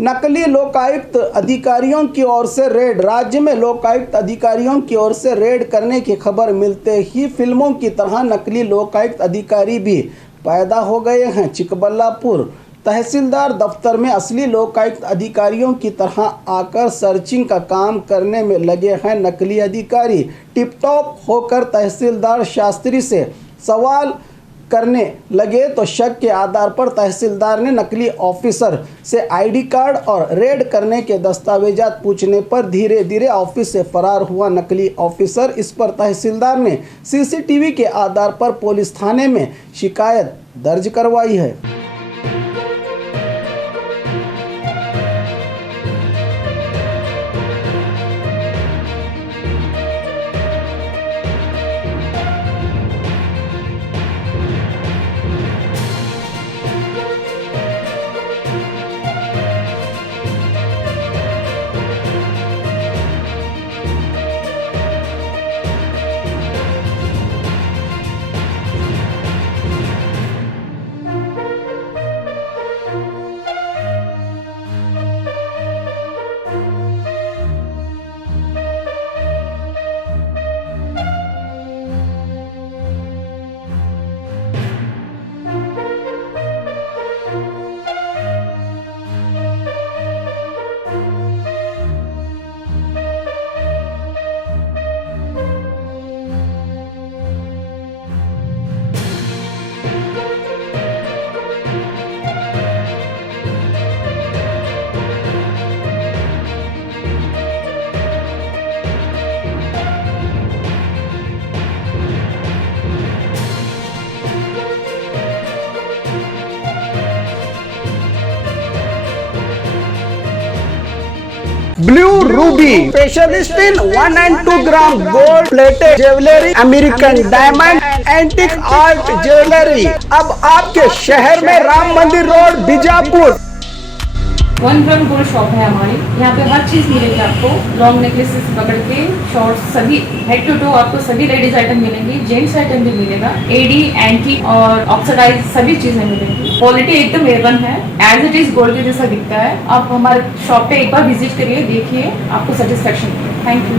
नकली लोकायुक्त अधिकारियों की ओर से रेड। राज्य में लोकायुक्त अधिकारियों की ओर से रेड करने की खबर मिलते ही फिल्मों की तरह नकली लोकायुक्त अधिकारी भी पैदा हो गए हैं। चिकबल्लापुर तहसीलदार दफ्तर में असली लोकायुक्त अधिकारियों की तरह आकर सर्चिंग का काम करने में लगे हैं नकली अधिकारी। टिपटॉप होकर तहसीलदार शास्त्री से सवाल करने लगे तो शक के आधार पर तहसीलदार ने नकली ऑफिसर से आईडी कार्ड और रेड करने के दस्तावेजात पूछने पर धीरे धीरे ऑफिस से फरार हुआ नकली ऑफिसर। इस पर तहसीलदार ने सीसीटीवी के आधार पर पुलिस थाने में शिकायत दर्ज करवाई है। Blue Ruby, specialist in 1 and 2 gram gold plated jewelry, American diamond, antique art jewelry। अब आपके शहर में राम मंदिर road Bijapur. 1 gram gold shop है हमारी। यहाँ पे हर चीज मिलेगी आपको, लॉन्ग नेकलेस से पकड़ के शॉर्ट्स, सभी हेड टू टो आपको सभी लेडीज आइटम मिलेंगी, जेंट्स आइटम भी मिलेगा, एडी, एंटी और ऑक्सीडाइज सभी चीजें मिलेंगी। क्वालिटी एकदम A1 है, एज इट इज गोल्ड के जैसा दिखता है। आप हमारे शॉप पे एक बार विजिट करिए, देखिए, आपको सेटिस्फेक्शन मिलेगा। Thank you.